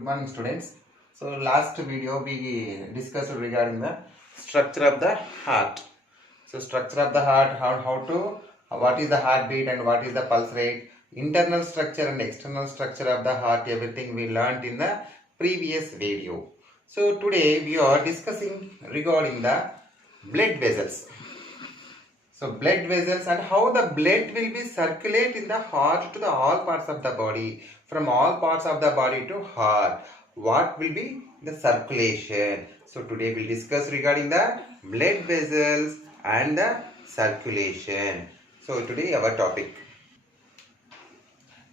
Good morning, students. So last video we discussed regarding the structure of the heart. So structure of the heart, what is the heartbeat and what is the pulse rate, internal structure and external structure of the heart, everything we learned in the previous video. So today we are discussing regarding the blood vessels. So blood vessels and how the blood will be circulate in the heart to the all parts of the body, from all parts of the body to heart. What will be the circulation? So today we'll discuss regarding the blood vessels and the circulation. So today our topic.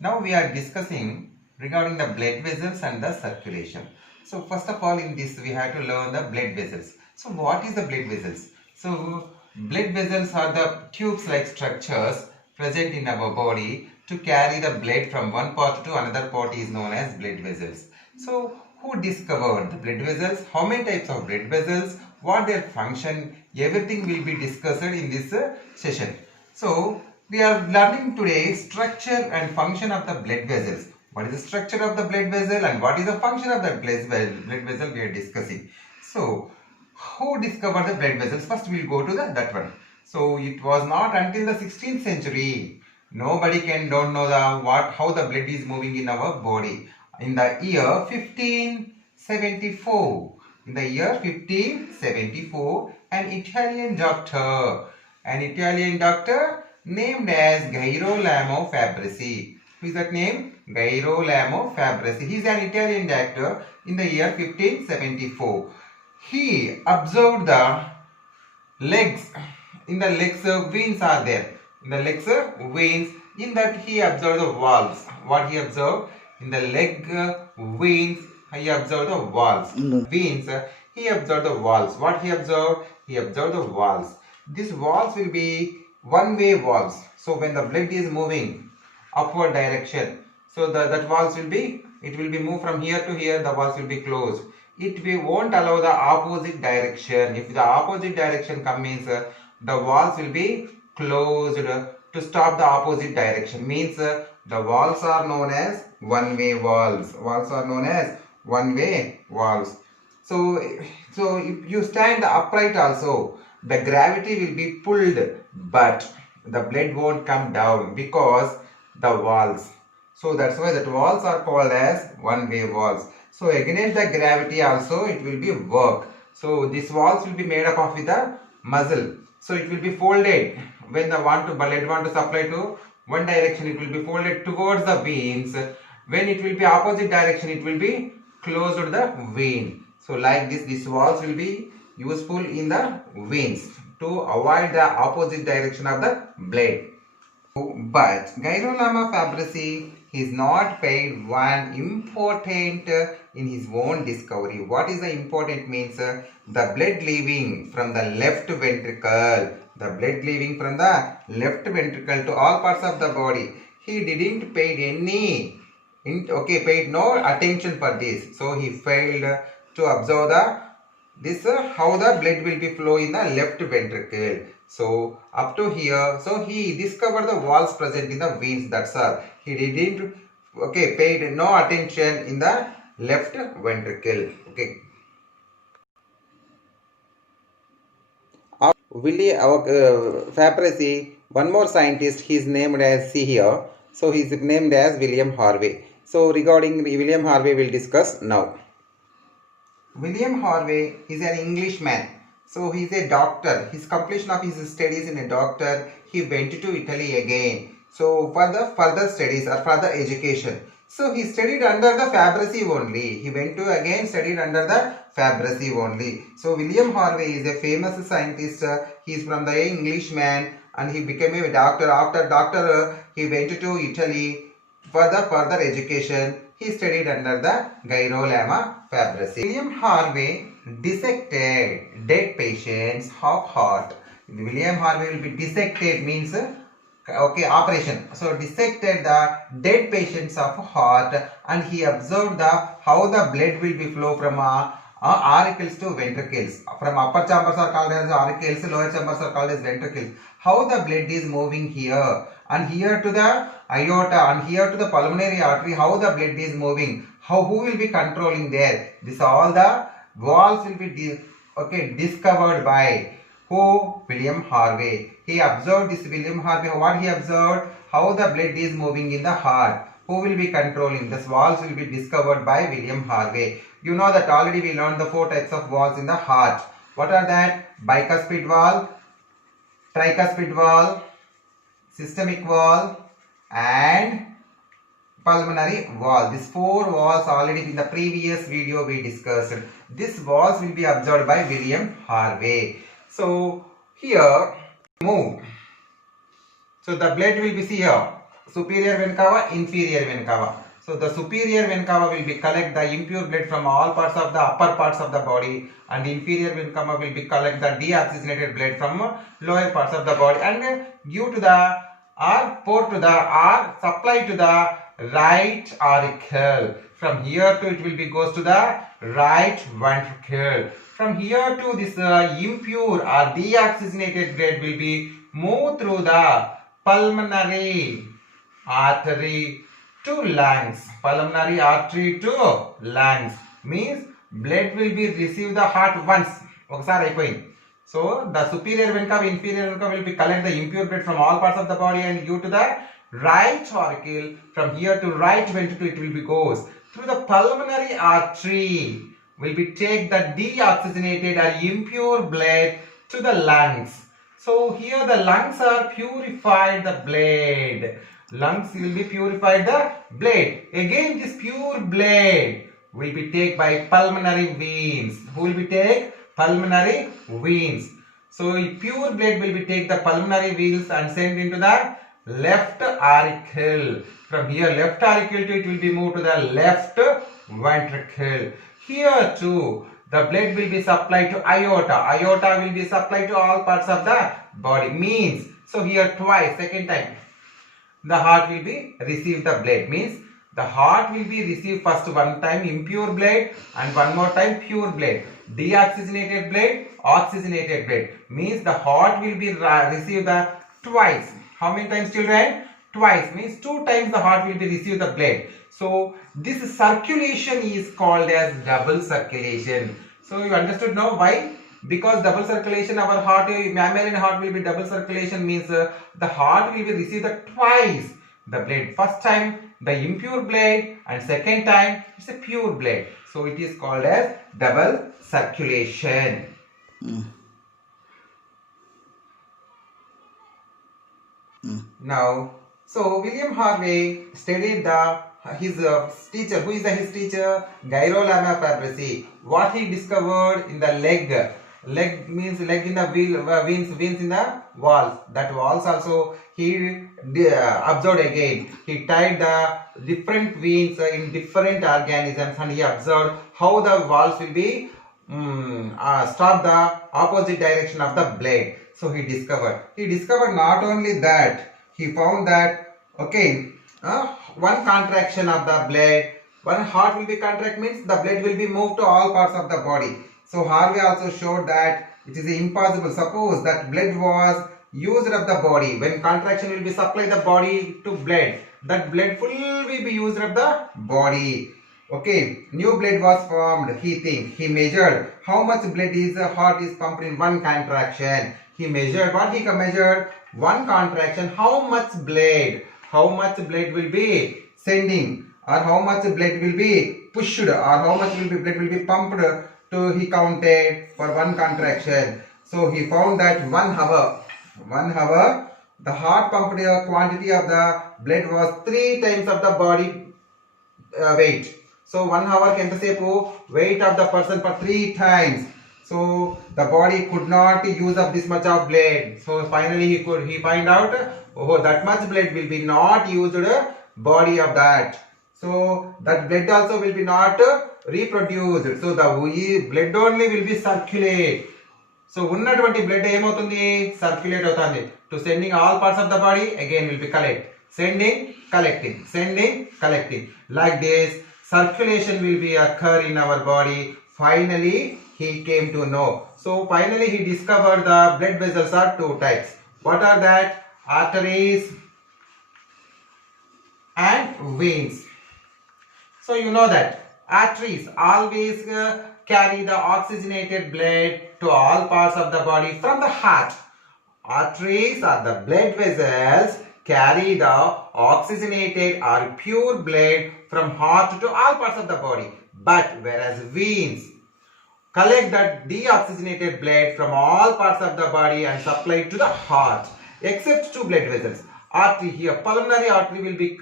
Now we are discussing regarding the blood vessels and the circulation. So first of all in this we have to learn the blood vessels. So what is the blood vessels? So blood vessels are the tubes-like structures present in our body to carry the blood from one part to another part is known as blood vessels. So who discovered the blood vessels? How many types of blood vessels? What their function? Everything will be discussed in this session. So we are learning today structure and function of the blood vessels. What is the structure of the blood vessel and what is the function of the blood vessel we are discussing. So who discovered the blood vessels? First we will go to that one. So it was not until the 16th century. Nobody don't know how the blood is moving in our body. In the year 1574. In the year 1574, an Italian doctor named as Girolamo Fabrici. Who is that name? Girolamo Fabrici. He is an Italian doctor in the year 1574. He observed the legs. In the legs, veins are there. In the legs, veins. In that he observed the valves. What he observed? In the leg veins, he observed the valves. Veins, he observed the valves. What he observed? He observed the valves. These valves will be one-way valves. So when the blood is moving upward direction, so that valves will be moved from here to here. The valves will be closed. Won't allow the opposite direction. If the opposite direction comes, means the valves will be closed to stop the opposite direction. Means the valves are known as one-way valves. Valves are known as one-way valves. So if you stand upright also, the gravity will be pulled, but the blood won't come down because the valves. So that's why that valves are called as one-way valves. So against the gravity also it will be work. So these valves will be made up of with a muscle. So it will be folded when the blood want to supply to one direction. It will be folded towards the veins. When it will be opposite direction, it will be closed to the vein. So like this, these valves will be useful in the veins to avoid the opposite direction of the blood. But Girolamo Fabrici is not paid one important in his own discovery. What is the important means? The blood leaving from the left ventricle. The blood leaving from the left ventricle to all parts of the body. He didn't pay paid no attention for this. So he failed to observe how the blood will be flow in the left ventricle. So up to here, so he discovered the valves present in the veins. That's all. He didn't paid no attention in the left ventricle. Okay. Fabrici, one more scientist, he is named as here. So he is named as William Harvey. So regarding William Harvey, we'll discuss now. William Harvey is an Englishman. So he is a doctor. His completion of his studies in a doctor, he went to Italy again. So for the further studies or further education. So he studied under the Fabrici only. He went to again studied under the Fabrici only. So William Harvey is a famous scientist. He is from the Englishman and he became a doctor. After doctor, he went to Italy for the further education. He studied under the Girolamo Fabrici. William Harvey dissected dead patients of heart. William Harvey will be dissected means operation. So dissected the dead patients of heart and he observed how the blood will be flow from auricles to ventricles. From upper chambers are called as auricles, lower chambers are called as ventricles. How the blood is moving here and here to the aorta, and here to the pulmonary artery, how the blood is moving, who will be controlling there. This all the valves will be discovered by who? William Harvey. He observed this. William Harvey, what he observed? How the blood is moving in the heart. Who will be controlling? This valves will be discovered by William Harvey. You know that already we learned the 4 types of valves in the heart. What are that? Bicuspid valve, tricuspid valve, systemic valve, and pulmonary valve. These 4 valves already in the previous video we discussed. These valves will be observed by William Harvey. So here move. So the blood will be here. Superior vena cava, inferior vena cava. So the superior vena cava will be collect the impure blood from all parts of the upper parts of the body, and inferior vena cava will be collect the deoxygenated blood from lower parts of the body and give to the or pour to the or supply to the right auricle. From here to it will be goes to the right ventricle. From here to this impure or deoxygenated blood will be move through the pulmonary artery to lungs. Pulmonary artery to lungs means blood will be receive the heart once. So the superior vena cava, inferior vena cava will be collect the impure blood from all parts of the body and give to the right auricle. From here to right ventricle it will be goes through the pulmonary artery. Will be take the deoxygenated or impure blood to the lungs. So here the lungs are purified the blood. Lungs will be purified the blood. Again this pure blood will be taken by pulmonary veins. Who will be take? Pulmonary veins. So pure blood will be take the pulmonary veins and send into the left auricle. From here left auricle to it will be moved to the left ventricle. Here too the blood will be supplied to aorta. Aorta will be supplied to all parts of the body. Means so here twice, second time the heart will be receive the blood. Means the heart will be receive first one time impure blood and one more time pure blood. Deoxygenated blood, oxygenated blood. Means the heart will be receive the twice. How many times, children? Twice. Means 2 times the heart will be receive the blood. So this circulation is called as double circulation. So you understood now why? Because double circulation, our heart, mammalian heart will be double circulation means the heart will be receive the twice the blood. First time the impure blood and second time it's a pure blood. So it is called as double circulation. Now, so William Harvey studied his teacher. Who is his teacher? Girolamo Fabrici. What he discovered in the leg. Leg means leg in the veins in the walls. That walls also he observed again. He tied the different veins in different organisms and he observed how the walls will be stop the opposite direction of the blood. So he discovered. He discovered not only that, he found that one contraction of the blood, one heart will be contract means the blood will be moved to all parts of the body. So Harvey also showed that it is impossible. Suppose that blood was used of the body. When contraction will be supplied the body to blood, that blood full will be used of the body. New blood was formed. He measured how much blood is heart is pumped in one contraction. He measured what he measured one contraction. How much blood will be sending, or how much blood will be pushed, or how much blood will be pumped to he counted for one contraction. So he found that 1 hour the heart pumped quantity of the blood was 3 times of the body weight. So 1 hour can say weight of the person for 3 times. So the body could not use up this much of blood. So finally he find out that much blood will be not used body of that. So that blood also will be not reproduced. So the blood only will be circulate. So ఉన్నటువంటి blood ఏమవుతుంది? Circulate అవుతుంది. To sending all parts of the body again will be collect. Sending, collecting, sending, collecting. Like this circulation will be occur in our body. Finally he came to know. So finally he discovered the blood vessels are 2 types. What are that? Arteries and veins. So you know that arteries always carry the oxygenated blood to all parts of the body from the heart. Arteries or the blood vessels carry the oxygenated or pure blood from heart to all parts of the body. But whereas veins collect that deoxygenated blood from all parts of the body and supply it to the heart, except two blood vessels. Artery here, pulmonary artery will be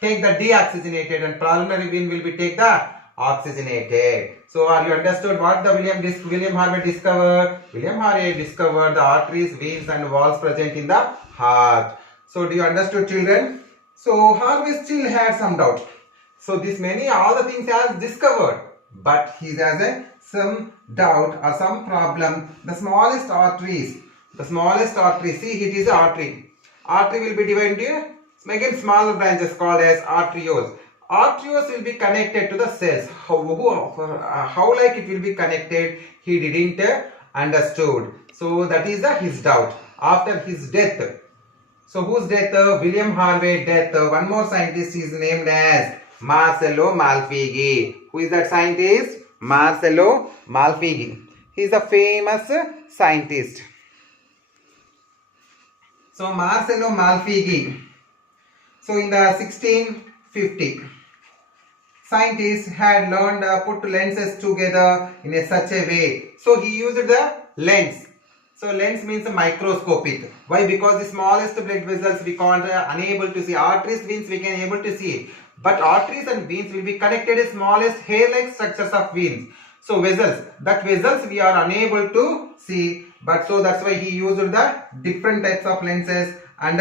take the deoxygenated and pulmonary vein will be take the oxygenated. So are you understood what the William Harvey discovered? William Harvey discovered the arteries, veins and valves present in the heart. So do you understood, children? So Harvey still had some doubt. So this many all the things he has discovered, but he has some doubt or some problem. The smallest arteries, see it is an artery will be divided into again smaller branches called as arterioles. Arterioles will be connected to the cells. How like it will be connected, he didn't understood. So that is his doubt after his death. So whose death? William Harvey death. One more scientist is named as Marcello Malpighi. Who is that scientist? Marcello Malpighi. He is a famous scientist. So Marcello Malpighi. So in the 1650, scientists had learned put lenses together in such a way. So he used the lens. So lens means microscopic. Why? Because the smallest blood vessels we can't unable to see. Arteries, veins we can able to see. But arteries and veins will be connected in smallest hair-like structures of veins. So vessels, that vessels we are unable to see. But so that's why he used the different types of lenses and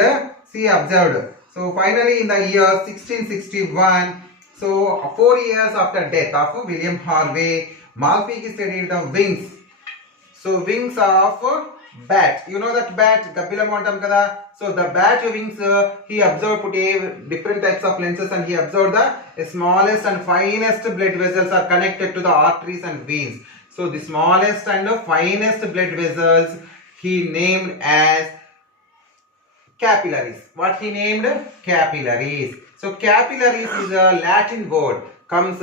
he observed. So finally in the year 1661, so 4 years after death of William Harvey, Malpighi studied the wings. So wings of bat. You know that bat, Gabbila Montam kada. So the bat wings, he observed put different types of lenses and he observed the smallest and finest blood vessels are connected to the arteries and veins. So the smallest and the finest blood vessels he named as capillaries. What he named? Capillaries. So capillaries is a Latin word. Comes.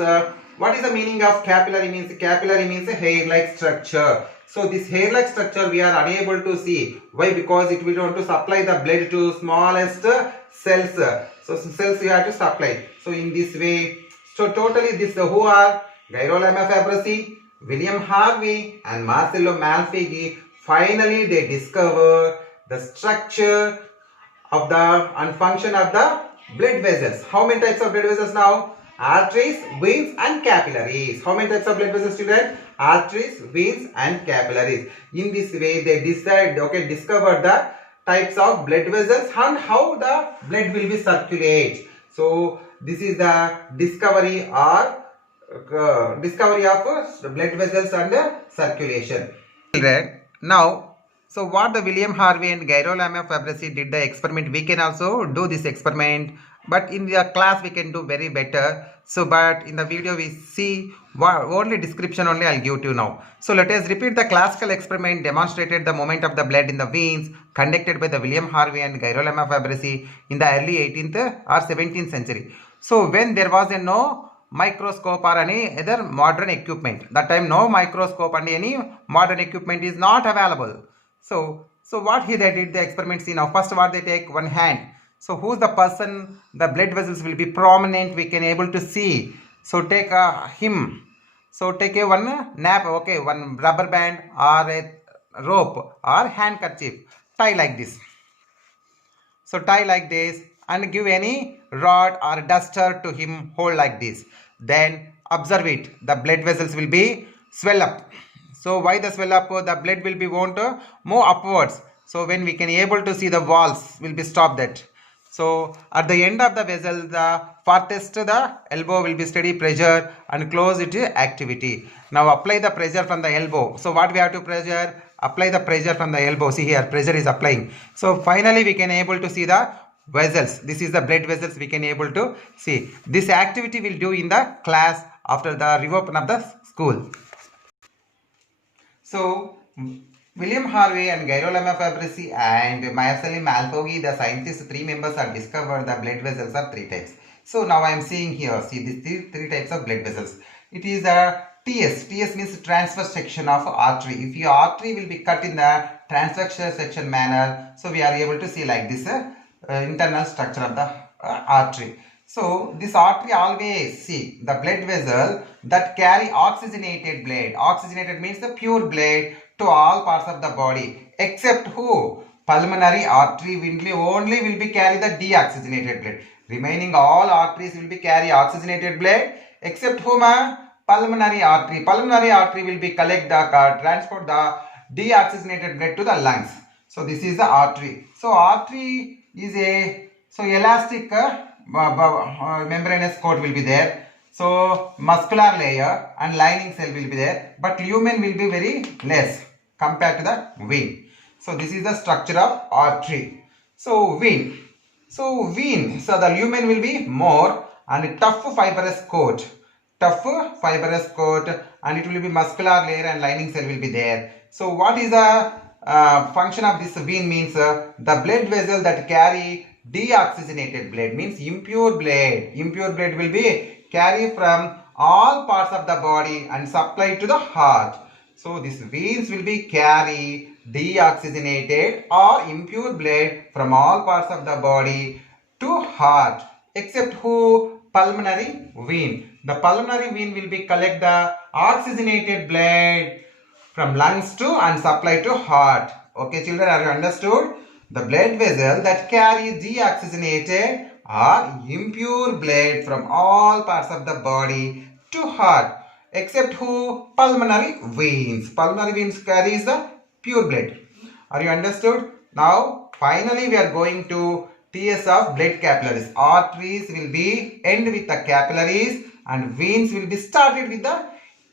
What is the meaning of capillary? Capillary means a hair-like structure. So this hair-like structure we are unable to see. Why? Because it will want to supply the blood to smallest cells. So cells you have to supply. So in this way, so totally this who are Gairolama Fabrisi, William Harvey and Marcello Malpighi. Finally they discover the structure of the and function of the blood vessels. How many types of blood vessels now? Arteries, veins and capillaries. How many types of blood vessels, student? Arteries, veins and capillaries. In this way they discovered the types of blood vessels and how the blood will be circulate. So this is the discovery of blood vessels and circulation. Now, so what the William Harvey and Gairolamo Fabrisi did the experiment, we can also do this experiment, but in the class we can do very better. So but in the video we see only description only I'll give to you now. So let us repeat the classical experiment demonstrated the movement of the blood in the veins conducted by the William Harvey and Gairolamo Fabrisi in the early 18th or 17th century. So when there was no microscope or any other modern equipment, that time no microscope and any modern equipment is not available. So what they did the experiment, see now, first what they take one hand. So who's the person, the blood vessels will be prominent, we can able to see. So take him. So take a one nap, okay, one rubber band or a rope or handkerchief. Tie like this. So tie like this and give any rod or duster to him, hold like this. Then observe it. The blood vessels will be swell up. So why the swell up? The blood will be want to move upwards. So when we can able to see the walls will be stop that. So at the end of the vessel, the farthest the elbow will be steady pressure and close it activity. Now apply the pressure from the elbow. So what we have to pressure? Apply the pressure from the elbow. See here, pressure is applying. So finally we can able to see the vessels. This is the blood vessels we can able to see. This activity will do in the class after the reopen of the school. So William Harvey and Girolamo Fabrici and Marcelin Malpighi, the scientists, three members, have discovered the blood vessels are three types. So now I am seeing here, see these three types of blood vessels. It is a TS. TS means transverse section of artery. If your artery will be cut in the transverse section manner, so we are able to see like this internal structure of the artery. So this artery always see the blood vessel that carry oxygenated blood. Oxygenated means the pure blood to all parts of the body except who? Pulmonary artery only will be carry the deoxygenated blood. Remaining all arteries will be carry oxygenated blood except whom? Pulmonary artery. Pulmonary artery will be transport the deoxygenated blood to the lungs. So this is the artery. So artery is a elastic membranous coat will be there. So muscular layer and lining cell will be there, but lumen will be very less compared to the vein. So this is the structure of artery. So vein. So the lumen will be more and tough fibrous coat. Tough fibrous coat, and it will be muscular layer and lining cell will be there. So what is the function of this vein means the blood vessel that carry deoxygenated blood means impure blood. Impure blood will be carried from all parts of the body and supplied to the heart. So these veins will be carry deoxygenated or impure blood from all parts of the body to heart except who? Pulmonary vein. The pulmonary vein will be collect the oxygenated blood from lungs to and supply to heart. Okay children, are you understood? The blood vessel that carry deoxygenated or impure blood from all parts of the body to heart except who? Pulmonary veins. Pulmonary veins carries the pure blood. Are you understood? Now finally we are going to TS of blood capillaries. Arteries will be end with the capillaries and veins will be started with the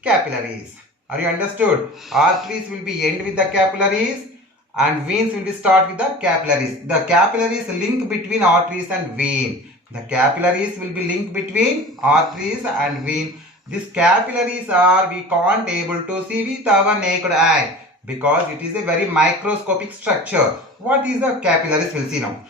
capillaries. Are you understood? Arteries will be end with the capillaries and veins will be start with the capillaries. The capillaries link between arteries and vein. The capillaries will be linked between arteries and vein. These capillaries are we can't able to see with our naked eye because it is a very microscopic structure. What is the capillaries? We'll see now.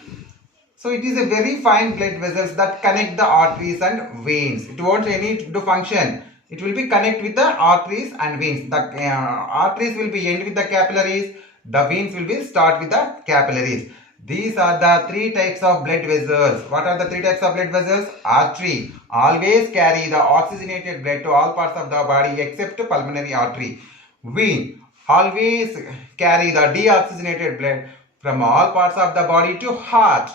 So it is a very fine blood vessels that connect the arteries and veins. It won't need to function. It will be connect with the arteries and veins. The arteries will be end with the capillaries. The veins will be start with the capillaries. These are the three types of blood vessels. What are the three types of blood vessels? Artery always carry the oxygenated blood to all parts of the body except pulmonary artery. Vein always carry the deoxygenated blood from all parts of the body to heart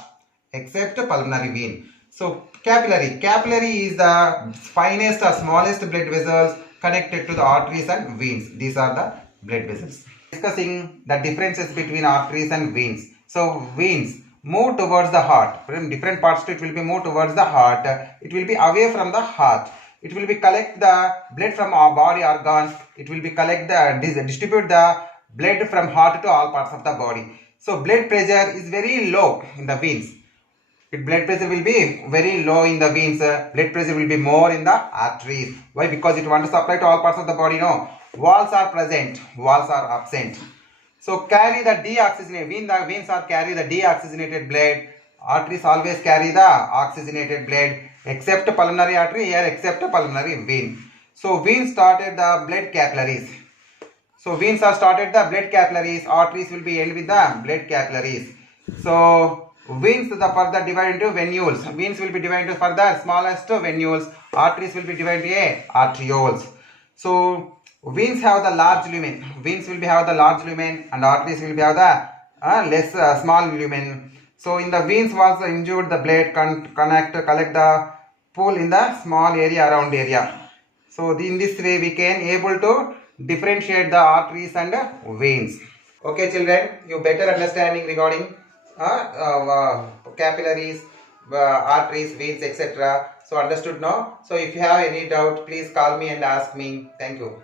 except pulmonary vein. So capillary is the finest or smallest blood vessels connected to the arteries and veins. These are the blood vessels. Discussing the differences between arteries and veins. So veins move towards the heart. From different parts it will be move towards the heart. It will be away from the heart. It will be collect the blood from our body organs. It will be distribute the blood from heart to all parts of the body. So blood pressure is very low in the veins. Blood pressure will be very low in the veins. Blood pressure will be more in the arteries. Why? Because it wants to supply to all parts of the body. No, walls are present, walls are absent. So carry the deoxygenated. Veins are carry the deoxygenated blood. Arteries always carry the oxygenated blood except pulmonary artery here except pulmonary vein. So veins started the blood capillaries. So veins are started the blood capillaries. Arteries will be end with the blood capillaries. So veins further divided into venules. Veins will be divided into further smallest venules. Arteries will be divided into arterioles. So veins have the large lumen. Veins will be have the large lumen and arteries will be have the less small lumen. So in the veins was injured, the blood collect the pool in the small area around area. So in this way we can able to differentiate the arteries and veins. Okay children, you better understanding regarding capillaries, arteries, veins, etc. So understood now? So if you have any doubt, please call me and ask me. Thank you.